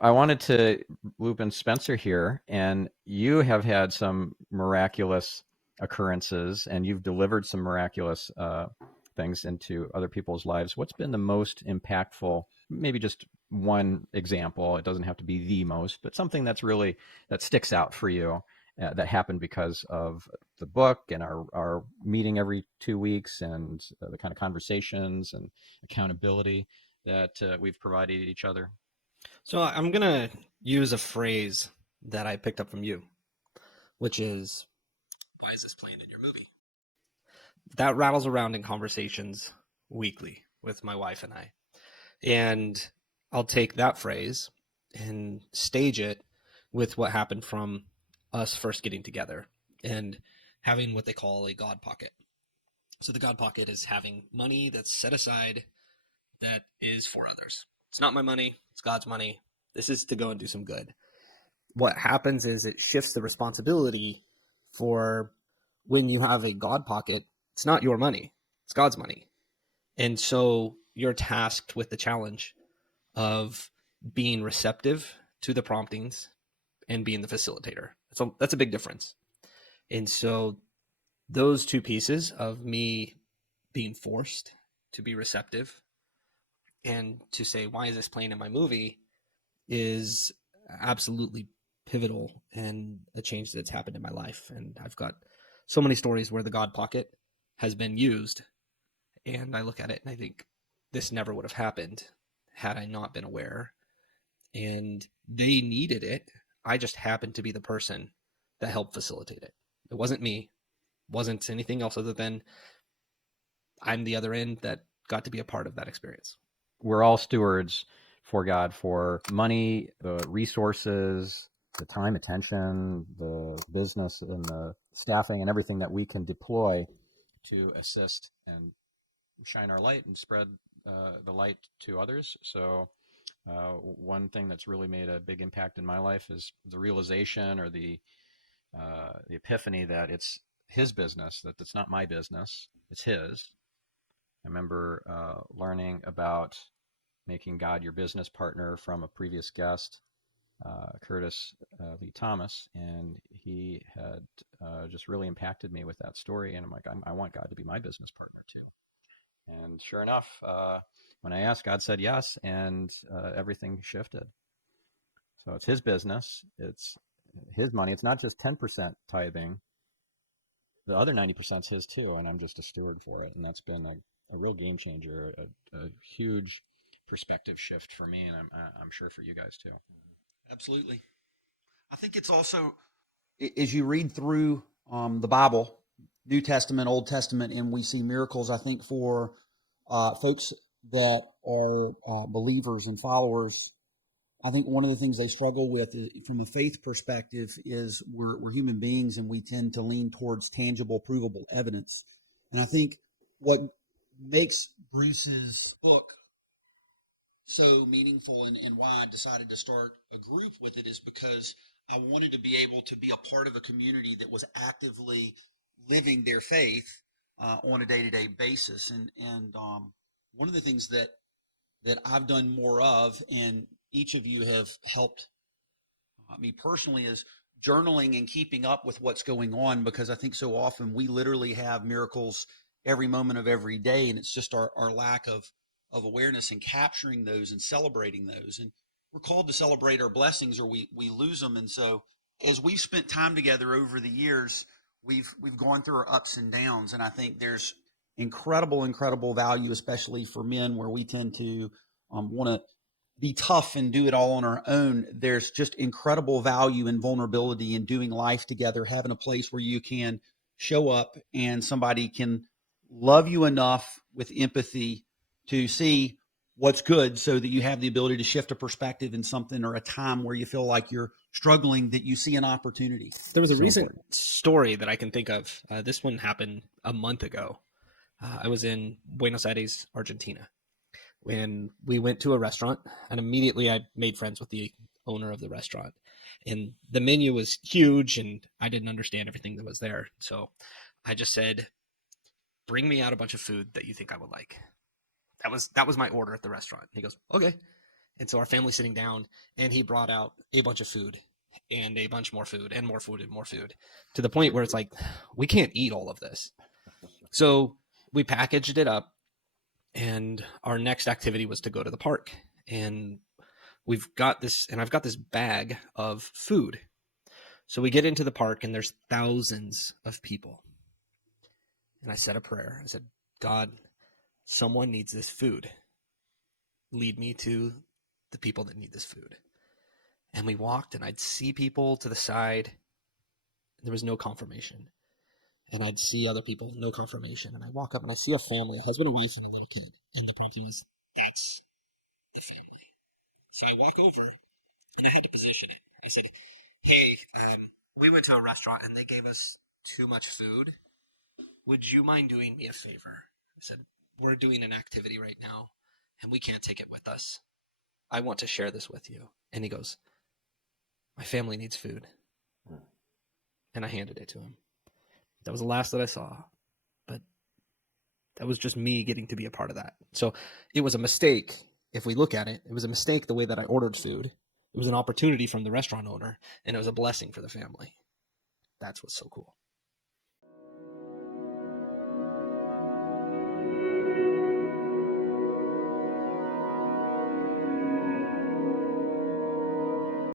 I wanted to loop in Spencer here, and you have had some miraculous occurrences, and you've delivered some miraculous things into other people's lives. What's been the most impactful? Maybe just one example. It doesn't have to be the most, but something that's really that sticks out for you that happened because of the book and our meeting every 2 weeks and the kind of conversations and accountability that we've provided each other. So I'm going to use a phrase that I picked up from you, which is, why is this playing in your movie? That rattles around in conversations weekly with my wife and I. And I'll take that phrase and stage it with what happened from us first getting together and having what they call a God pocket. So the God pocket is having money that's set aside that is for others. It's not my money, it's God's money. This is to go and do some good. What happens is it shifts the responsibility for when you have a God pocket, it's not your money, it's God's money. And so you're tasked with the challenge of being receptive to the promptings and being the facilitator. So that's a big difference. And so those two pieces of me being forced to be receptive and to say, why is this playing in my movie, is absolutely pivotal and a change that's happened in my life. And I've got so many stories where the God pocket has been used. And I look at it and I think this never would have happened had I not been aware. And they needed it. I just happened to be the person that helped facilitate it. It wasn't me, wasn't anything else other than I'm the other end that got to be a part of that experience. We're all stewards for God for money, the resources, the time, attention, the business, and the staffing, and everything that we can deploy to assist and shine our light and spread the light to others. So, one thing that's really made a big impact in my life is the realization or the epiphany that it's his business, that it's not my business, it's his. I remember learning about making God your business partner from a previous guest, Curtis Lee Thomas, and he had just really impacted me with that story. And I'm like, I want God to be my business partner too. And sure enough, when I asked, God said yes, and everything shifted. So it's his business, it's his money. It's not just 10% tithing. The other 90% is his too, and I'm just a steward for it. And that's been a real game changer, a huge perspective shift for me, and I'm sure for you guys too. Absolutely. I think it's also, as you read through the Bible, New Testament, Old Testament, and we see miracles, I think for folks that are believers and followers, I think one of the things they struggle with is, from a faith perspective, is we're human beings and we tend to lean towards tangible, provable evidence. And I think what makes Bruce's book so meaningful, and why I decided to start a group with it, is because I wanted to be able to be a part of a community that was actively living their faith on a day-to-day basis. And one of the things that I've done more of, and each of you have helped me personally, is journaling and keeping up with what's going on, because I think so often we literally have miracles every moment of every day, and it's just our lack of awareness and capturing those and celebrating those. And we're called to celebrate our blessings, or we lose them. And so as we've spent time together over the years, we've gone through our ups and downs, and I think there's incredible value, especially for men, where we tend to want to be tough and do it all on our own. There's just incredible value and vulnerability in doing life together, having a place where you can show up and somebody can love you enough with empathy to see what's good, so that you have the ability to shift a perspective in something or a time where you feel like you're struggling, that you see an opportunity. There was a So recent important. story that I can think of. This one happened a month ago. I was in Buenos Aires, Argentina, when we went to a restaurant, and immediately I made friends with the owner of the restaurant. And the menu was huge, and I didn't understand everything that was there. So I just said, bring me out a bunch of food that you think I would like. That was my order at the restaurant. He goes, okay. And so our family's sitting down, and he brought out a bunch of food and a bunch more food and more food and more food, to the point where it's like, we can't eat all of this. So we packaged it up, and our next activity was to go to the park. And I've got this bag of food. So we get into the park, and there's thousands of people. And I said a prayer. I said, God, someone needs this food. Lead me to the people that need this food. And we walked, and I'd see people to the side. There was no confirmation. And I'd see other people, no confirmation. And I walk up, and I see a family, a husband, a wife, and a little kid. And the prompting was, that's the family. So I walk over, and I had to position it. I said, hey, we went to a restaurant, and they gave us too much food. Would you mind doing me a favor? I said, we're doing an activity right now, and we can't take it with us. I want to share this with you. And he goes, my family needs food. And I handed it to him. That was the last that I saw. But that was just me getting to be a part of that. So it was a mistake. If we look at it, it was a mistake the way that I ordered food. It was an opportunity from the restaurant owner, and it was a blessing for the family. That's what's so cool.